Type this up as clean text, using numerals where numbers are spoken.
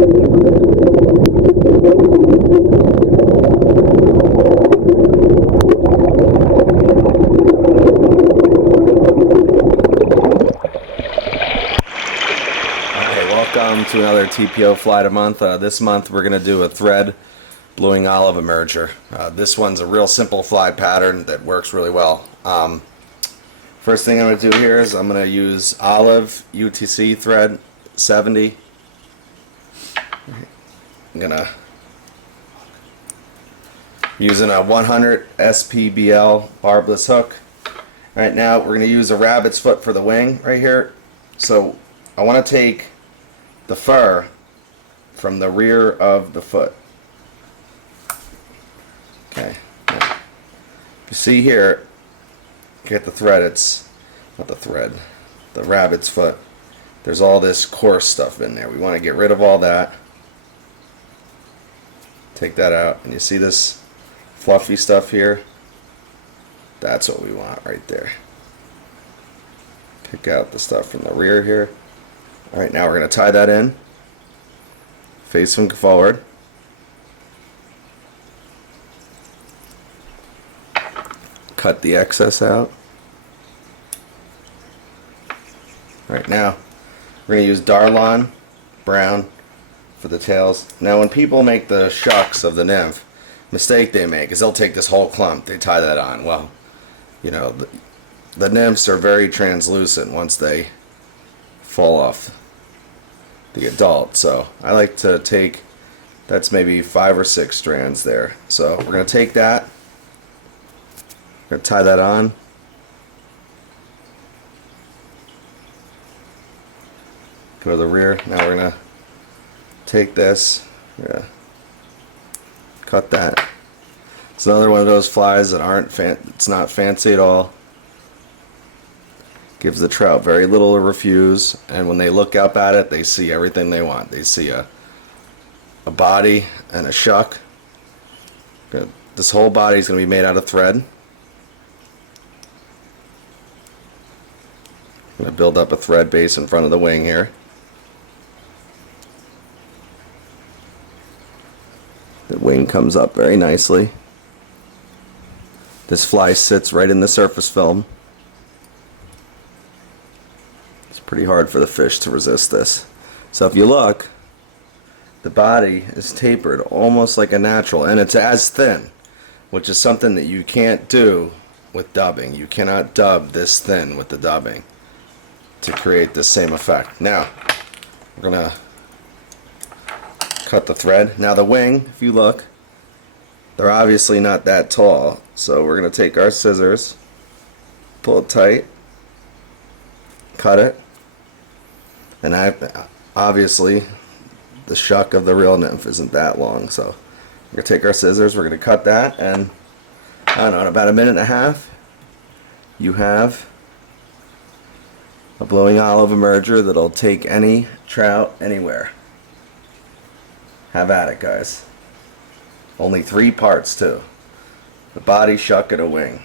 Welcome to another TPO fly to month. This month we're going to do a thread bluing olive emerger. This one's a real simple fly pattern that works really well. First thing I'm going to do here is I'm going to use olive UTC thread 70. I'm going to using a 100 SPBL barbless hook. Right now we're going to use a rabbit's foot for the wing right here. So I want to take the fur from the rear of the foot. Okay. Now, you see here, get the thread. It's not the thread, the rabbit's foot. There's all this coarse stuff in there. We want to get rid of all that. Take that out, and you see this fluffy stuff here? That's what we want right there. Pick out the stuff from the rear here. Alright, now we're going to tie that in, facing forward. Cut the excess out. Alright, now we're going to use Darlon brown for the tails. Now when people make the shucks of the nymph, mistake they make is they'll take this whole clump, they tie that on. Well, you know, the nymphs are very translucent once they fall off the adult, so I like to take, that's maybe 5 or 6 strands there. So we're going to take that, we're going to tie that on, go to the rear. Now we're going to take this, we're going to cut that. It's another one of those flies that aren't it's not fancy at all. Gives the trout very little to refuse, and when they look up at it, they see everything they want. They see a body and a shuck. Good. This whole body is going to be made out of thread. I'm going to build up a thread base in front of the wing here. The wing comes up very nicely. This fly sits right in the surface film. Pretty hard for the fish to resist this. So if you look, the body is tapered almost like a natural, and it's as thin, which is something that you can't do with dubbing. You cannot dub this thin with the dubbing to create the same effect. Now we're gonna cut the thread. Now the wing, if you look, they're obviously not that tall, so we're gonna take our scissors, pull it tight, cut it. And obviously the shuck of the real nymph isn't that long, so we're going to take our scissors, we're going to cut that, and I don't know, in about a minute and a half you have a blowing olive emerger that'll take any trout anywhere. Have at it, guys. Only 3 parts too. The body, shuck, and a wing.